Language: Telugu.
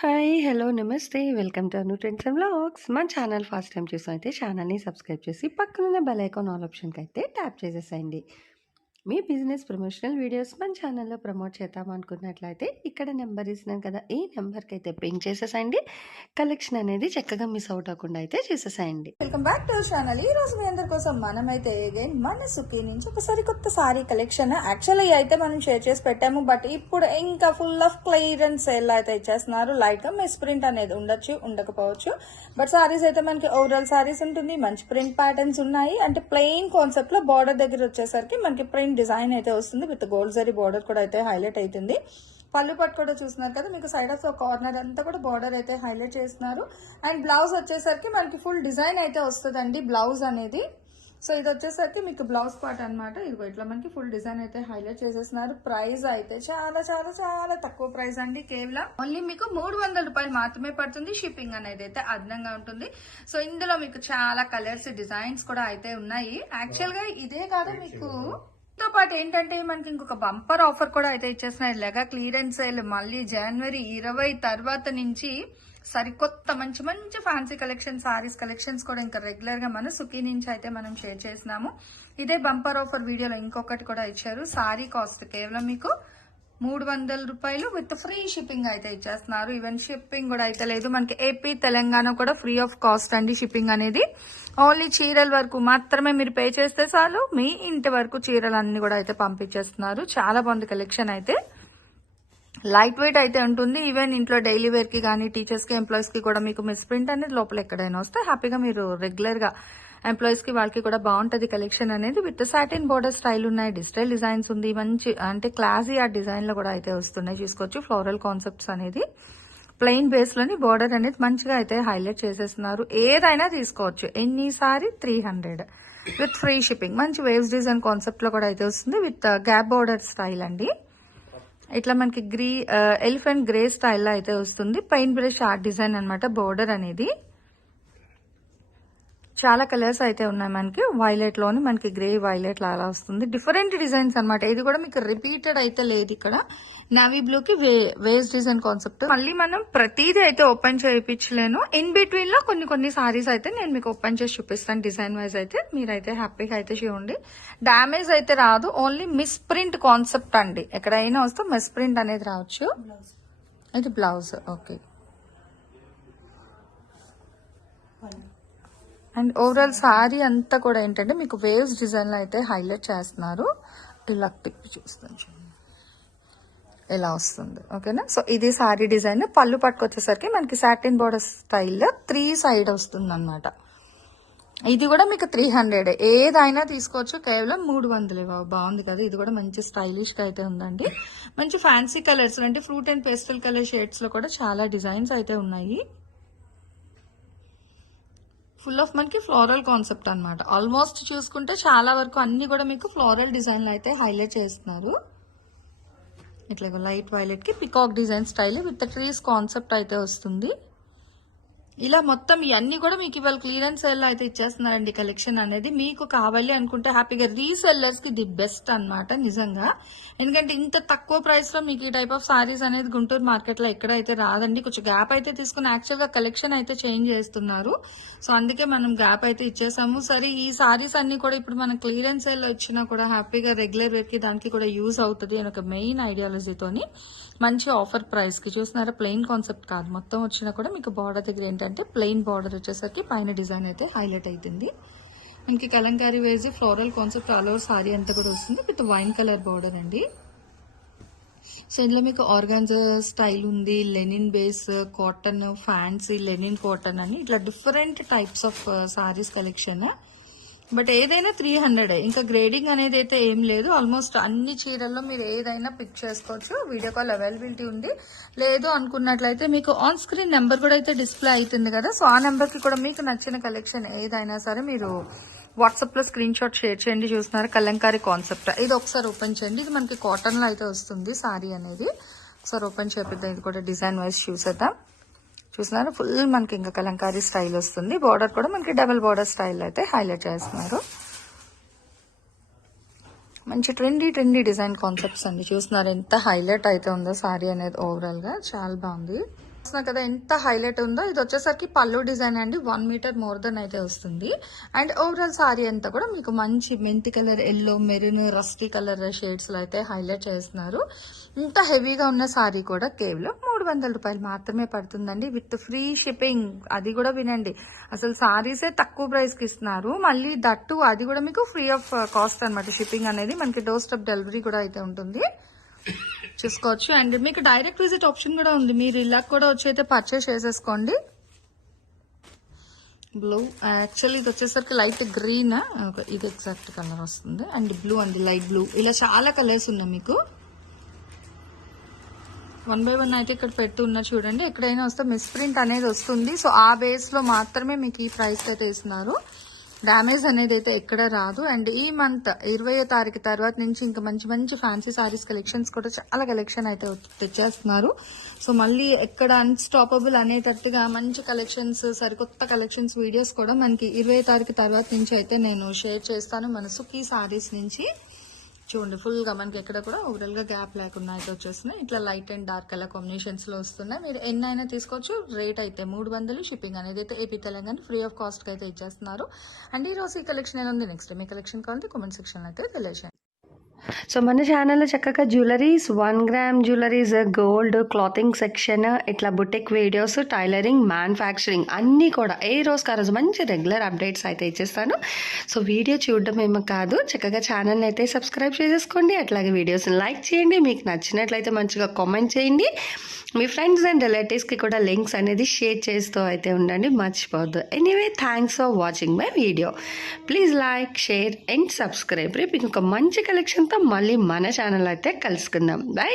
హాయ్! హలో! నమస్తే. Welcome to Anu trends and vlogs. మన ఛానల్ ఫస్ట్ టైమ్ చూసినైతే ఛానల్‌ని సబ్స్క్రైబ్ చేసి పక్కనున్న బెల్ ఐకాన్ ఆల్ ఆప్షన్‌కైతే ట్యాప్ చేసేసేయండి. మీ బిజినెస్ ప్రమోషనల్ వీడియోస్ మన ఛానల్‌లో ప్రమోట్ చేద్దామనుకున్నట్లయితే ఇక్కడ నెంబర్ ఇస్తున్నాను కదా! ఈ నెంబర్‌కైతే పింగ్ చేసేసేయండి. కలెక్షన్ అనేది చక్కగా మిస్ అవుట్ అవ్వకుండా అయితే చేసేసేయండి. Welcome back to channel. ఈ రోజు మీ అందరి కోసం మనమైతే అగైన్ మన సుఖీ నుంచి ఒక సరికొత్త సారీ కలెక్షన్ యాక్చువల్లీ అయితే మనం షేర్ చేసి పెట్టాము. బట్ ఇప్పుడు ఇంకా ఫుల్ ఆఫ్ క్లియరెన్స్ సేల్ అయితే ఇచ్చేస్తున్నారు. లైట్ గా మిస్ ప్రింట్ అనేది ఉండొచ్చు, ఉండకపోవచ్చు. బట్ సారీస్ అయితే మనకి ఓవరాల్ సారీస్ ఉంటుంది. మంచి ప్రింట్ ప్యాటర్న్స్ ఉన్నాయి. అంటే ప్లెయిన్ కాన్సెప్ట్ లో బార్డర్ దగ్గర వచ్చేసరికి మనకి ప్రింట్ డిజైన్ అయితే వస్తుంది. విత్ గోల్డ్ జరీ బార్డర్ కూడా అయితే హైలైట్ అవుతుంది. పళ్ళు పట్టు కూడా చూస్తున్నారు కదా, మీకు సైడ్ ఆఫ్ కార్నర్ అంతా కూడా బార్డర్ అయితే హైలైట్ చేస్తున్నారు. అండ్ బ్లౌజ్ వచ్చేసరికి మనకి ఫుల్ డిజైన్ అయితే వస్తుందండి బ్లౌజ్ అనేది. సో ఇది వచ్చేసరికి మీకు బ్లౌజ్ పార్ట్ అనమాట. ఇదిగో ఇట్లా మనకి ఫుల్ డిజైన్ అయితే హైలైట్ చేసేస్తున్నారు. ప్రైస్ అయితే చాలా చాలా చాలా తక్కువ ప్రైస్ అండి. కేవలం ఓన్లీ మీకు 300 రూపాయలు మాత్రమే పడుతుంది. షిప్పింగ్ అనేది అయితే అదనంగా ఉంటుంది. సో ఇందులో మీకు చాలా కలర్స్ డిజైన్స్ కూడా అయితే ఉన్నాయి. యాక్చువల్ గా ఇదే కాదు, మీకు తో పాటు ఏంటంటే మనకి ఇంకొక బంపర్ ఆఫర్ కూడా అయితే ఇచ్చేస్తున్నాయి. లెగా క్లియరెన్స్ సేల్ మళ్ళీ జనవరి 20 తర్వాత నుంచి సరికొత్త మంచి మంచి ఫ్యాన్సీ కలెక్షన్, సారీస్ కలెక్షన్స్ కూడా ఇంకా రెగ్యులర్ గా మన సుఖీ నుంచి అయితే మనం షేర్ చేసినాము. ఇదే బంపర్ ఆఫర్ వీడియోలో ఇంకొకటి కూడా ఇచ్చారు. సారీ కాస్ట్ కేవలం మీకు 300 రూపాయలు విత్ ఫ్రీ షిప్పింగ్ అయితే ఇచ్చేస్తున్నారు. ఈవెన్ షిప్పింగ్ కూడా అయితే లేదు. మనకి ఏపీ తెలంగాణ కూడా ఫ్రీ ఆఫ్ కాస్ట్ అండి షిప్పింగ్ అనేది. ఓన్లీ చీరల వరకు మాత్రమే మీరు పే చేస్తే చాలు, మీ ఇంటి వరకు చీరలు అన్ని కూడా అయితే పంపించేస్తున్నారు. చాలా బాగుంది కలెక్షన్ అయితే. లైట్ వెయిట్ అయితే ఉంటుంది. ఈవెన్ ఇంట్లో డైలీ వేర్ కి కానీ టీచర్స్ కి ఎంప్లాయీస్ కి కూడా మీకు మిస్ ప్రింట్ అనేది లోపల ఎక్కడైనా వస్తే హ్యాపీగా మీరు రెగ్యులర్ గా ఎంప్లాయీస్ కి వాళ్ళకి కూడా బాగుంటది కలెక్షన్ అనేది. విత్ సాటిన్ బోర్డర్ స్టైల్ ఉన్నాయి, డిజిటల్ డిజైన్స్ ఉంది, మంచి అంటే క్లాసీ ఆ డిజైన్ లో కూడా అయితే వస్తున్నాయి. చూసుకోవచ్చు ఫ్లోరల్ కాన్సెప్ట్స్ అనేది ప్లెయిన్ బేస్ లోని బోర్డర్ అనేది మంచిగా అయితే హైలైట్ చేసేస్తున్నారు. ఏదైనా తీసుకోవచ్చు. ఎన్నిసారి 300 విత్ ఫ్రీ షిప్పింగ్. మంచి వేవ్స్ డిజైన్ కాన్సెప్ట్ లో కూడా అయితే వస్తుంది. విత్ గ్యాప్ బోర్డర్ స్టైల్ అండి. ఇట్లా మనకి ఎలిఫెంట్ గ్రే స్టైల్లో అయితే వస్తుంది. పెయింట్ బ్రష్ ఆర్ట్ డిజైన్ అనమాట బోర్డర్ అనేది. చాలా కలర్స్ అయితే ఉన్నాయి. మనకి వైలెట్ లోని మనకి గ్రే వైలెట్ లాగా వస్తుంది. డిఫరెంట్ డిజైన్స్ అనమాట. ఇది కూడా మీకు రిపీటెడ్ అయితే లేదు. ఇక్కడ నావీ బ్లూ కి వేస్ డిజైన్ కాన్సెప్ట్. మళ్ళీ మనం ప్రతిదీ అయితే ఓపెన్ చేయించలేను. ఇన్ బిట్వీన్ లో కొన్ని సారీస్ అయితే నేను మీకు ఓపెన్ చేసి చూపిస్తాను. డిజైన్ వైజ్ అయితే మీరైతే హ్యాపీగా అయితే చూడండి. డ్యామేజ్ అయితే రాదు. ఓన్లీ మిస్ ప్రింట్ కాన్సెప్ట్ అండి. ఎక్కడైనా వస్తే మిస్ ప్రింట్ అనేది రావచ్చు. ఇది blouse. Okay. And overall sorry అంతా కూడా ఏంటంటే మీకు వేవ్స్ డిజైన్ లో అయితే హైలైట్ చేస్తున్నారు. ఇలా తిప్పి చూస్తాను చూడండి, ఇలా వస్తుంది. ఓకేనా. సో ఇది సారీ డిజైన్. పళ్ళు పట్టుకొచ్చేసరికి మనకి సాటిన్ బోర్డర్ స్టైల్లో 3 సైడ్ వస్తుంది అనమాట. ఇది కూడా మీకు 300. ఏదైనా తీసుకోవచ్చు. కేవలం 300. బాగుంది కదా. ఇది కూడా మంచి స్టైలిష్ గా అయితే ఉందండి. మంచి ఫ్యాన్సీ కలర్స్ అంటే fruit and pastel colour shades లో కూడా చాలా డిజైన్స్ అయితే ఉన్నాయి. ఫుల్ ఆఫ్ మనకి ఫ్లోరల్ కాన్సెప్ట్ అనమాట. ఆల్మోస్ట్ చూసుకుంటే చాలా వరకు అన్ని కూడా మీకు ఫ్లోరల్ డిజైన్లు అయితే హైలైట్ చేస్తున్నారు. ఇట్లా లైట్ వైలెట్ కి peacock design style with trees concept అయితే వస్తుంది. ఇలా మొత్తం ఇవన్నీ కూడా మీకు ఇవాళ క్లియరెన్స్ సేల్ అయితే ఇచ్చేస్తున్నారండి. కలెక్షన్ అనేది మీకు కావాలి అనుకుంటే హ్యాపీగా రీసెల్లర్స్ కి ది బెస్ట్ అనమాట నిజంగా. ఎందుకంటే ఇంత తక్కువ ప్రైస్ లో మీకు ఈ టైప్ ఆఫ్ సారీస్ అనేది గుంటూరు మార్కెట్ లో ఎక్కడైతే రాదండి. కొంచెం గ్యాప్ అయితే తీసుకుని యాక్చువల్ గా కలెక్షన్ అయితే చేంజ్ చేస్తున్నారు. సో అందుకే మనం గ్యాప్ అయితే ఇచ్చేసాము. సరే ఈ సారీస్ అన్ని కూడా ఇప్పుడు మన క్లియరెన్స్ సేల్ లో ఇచ్చినా కూడా హ్యాపీగా రెగ్యులర్ వేర్ కి దానికి కూడా యూజ్ అవుతుంది అని ఒక మెయిన్ ఐడియాలజీతోని మంచి ఆఫర్ ప్రైస్ కి చూస్తున్నారా. ప్లెయిన్ కాన్సెప్ట్ కాదు, మొత్తం వచ్చినా కూడా మీకు బార్డర్ దగ్గర ఏంటంటే ప్లెయిన్ బార్డర్ వచ్చేసరికి పైన డిజైన్ అయితే హైలైట్ అవుతుంది. మనకి కలంకారీ వేసి floral concept all over sorry అంతా కూడా వస్తుంది విత్ వైన్ కలర్ బార్డర్ అండి. సో ఇందులో మీకు ఆర్గాన్జా స్టైల్ ఉంది, Lenin base, cotton, fancy, linen cotton అని ఇట్లా different types of saris collection. But ఏదైనా 300. ఇంకా గ్రేడింగ్ అనేది అయితే ఏం లేదు. ఆల్మోస్ట్ అన్ని చీరల్లో మీరు ఏదైనా పిక్ చేసుకోవచ్చు. వీడియో కాల్ అవైలబిలిటీ ఉంది. లేదు అనుకున్నట్లయితే మీకు ఆన్ స్క్రీన్ నెంబర్ కూడా అయితే డిస్ప్లే అవుతుంది కదా. సో ఆ నెంబర్ కి కూడా మీకు నచ్చిన కలెక్షన్ ఏదైనా సరే మీరు వాట్సాప్ లో స్క్రీన్ షాట్ షేర్ చేయండి. చూస్తున్నారు కలంకారీ కాన్సెప్ట్. ఇది ఒకసారి ఓపెన్ చేయండి. ఇది మనకి కాటన్ లో అయితే వస్తుంది సారీ అనేది. ఒకసారి ఓపెన్ చేపిద్దాం. ఇది కూడా డిజైన్ వైజ్ చూసేద్దాం. చూస్తున్నారు ఫుల్ మనకి ఇంకా కలంకారీ స్టైల్ వస్తుంది. బార్డర్ కూడా మనకి డబుల్ బార్డర్ స్టైల్ అయితే హైలైట్ చేస్తున్నారు. మంచి ట్రెండీ డిజైన్ కాన్సెప్ట్స్ అండి. చూస్తున్నారు ఎంత హైలైట్ అయితే ఉందో సారీ అనేది. ఓవరాల్ గా చాలా బాగుంది. కదా ఎంత హైలైట్ ఉందో. ఇది వచ్చేసరికి పళ్ళు డిజైన్ అండి, 1 మీటర్ మోర్ దెన్ అయితే వస్తుంది. అండ్ ఓవరాల్ సారీ అంతా కూడా మీకు మంచి మెంతి colour, yellow, maroon, rusty colour shades లో అయితే హైలైట్ చేస్తున్నారు. ఇంత హెవీగా ఉన్న సారీ కూడా కేవలం 300 రూపాయలు మాత్రమే పడుతుందండి, విత్ ఫ్రీ షిప్పింగ్. అది కూడా వినండి, అసలు సారీసే తక్కువ ప్రైస్ కి ఇస్తున్నారు, మళ్ళీ దట్టు అది కూడా మీకు ఫ్రీ ఆఫ్ కాస్ట్ అనమాట. షిప్పింగ్ అనేది మనకి డోర్ స్టెప్ డెలివరీ కూడా అయితే ఉంటుంది, చూసుకోవచ్చు. అండ్ మీకు డైరెక్ట్ విజిట్ ఆప్షన్ కూడా ఉంది, మీరు ఇలా కూడా వచ్చి అయితే పర్చేస్ చేసేసుకోండి. బ్లూ యాక్చువల్లీ ఇది వచ్చేసరికి లైట్ గ్రీన్, ఇది ఎగ్జాక్ట్ కలర్ వస్తుంది. అండ్ బ్లూ అండి, లైట్ బ్లూ, ఇలా చాలా కలర్స్ ఉన్నాయి మీకు. 1 by 1 అయితే ఇక్కడ పెట్టున్నా చూడండి, ఎక్కడైనా వస్తే మిస్ప్రింట్ అనేది వస్తుంది. సో ఆ బేస్ లో మాత్రమే మీకు ఈ ప్రైస్ అయితే ఇస్తున్నారు, డ్యామేజ్ అనేది అయితే ఎక్కడ రాదు. అండ్ ఈ మంత్ 20వ తారీఖు తర్వాత నుంచి ఇంకా మంచి మంచి ఫ్యాన్సీ సారీస్ కలెక్షన్స్ కూడా చాలా కలెక్షన్ అయితే తెచ్చేస్తున్నారు. సో మళ్ళీ ఎక్కడ అన్స్టాపబుల్ అనేటట్టుగా మంచి కలెక్షన్స్, సరికొత్త కలెక్షన్స్ వీడియోస్ కూడా మనకి 20వ తారీఖు తర్వాత నుంచి అయితే నేను షేర్ చేస్తాను మన సుఖీ సారీస్ నుంచి. చూడండి, ఫుల్ గా మనకి ఎక్కడ కూడా ఓవరాల్ గా గ్యాప్ లేకుండా అయితే వచ్చేస్తున్నాయి. ఇట్లా light and dark colour combinations లో వస్తున్నాయి. మీరు ఎన్నైనా తీసుకోవచ్చు. రేట్ అయితే 300, షిప్పింగ్ అనేది అయితే AP Telangana free of cost కి అయితే ఇచ్చేస్తున్నారు. అండ్ ఈ రోజు ఈ కలెక్షన్ ఎలా ఉంది, నెక్స్ట్ మీ కలెక్షన్ కావాలంటే కామెంట్ సెక్షన్ అయితే తెలియజేయండి. సో మన ఛానల్లో చక్కగా jewelleries, 1 gram jewelleries, gold, clothing section, ఇట్లా బుటిక్ వీడియోస్, టైలరింగ్, మ్యానుఫ్యాక్చరింగ్ అన్నీ కూడా ఏ రోజుకి ఆ రోజు మంచి రెగ్యులర్ అప్డేట్స్ అయితే ఇచ్చేస్తాను. సో వీడియో చూడడం ఏమో కాదు, చక్కగా ఛానల్ని అయితే సబ్స్క్రైబ్ చేసేసుకోండి. అట్లాగే వీడియోస్ని లైక్ చేయండి, మీకు నచ్చినట్లయితే మంచిగా కామెంట్ చేయండి. మీ ఫ్రెండ్స్ అండ్ రిలేటివ్స్కి కూడా లింక్స్ అనేది షేర్ చేస్తూ అయితే ఉండండి, మర్చిపోవద్దు. Anyway, thanks for watching my video. Please like, share and subscribe. రేపు ఇంకొక మంచి కలెక్షన్తో మళ్ళీ మన ఛానల్ అయితే కలుసుకుందాం. బై.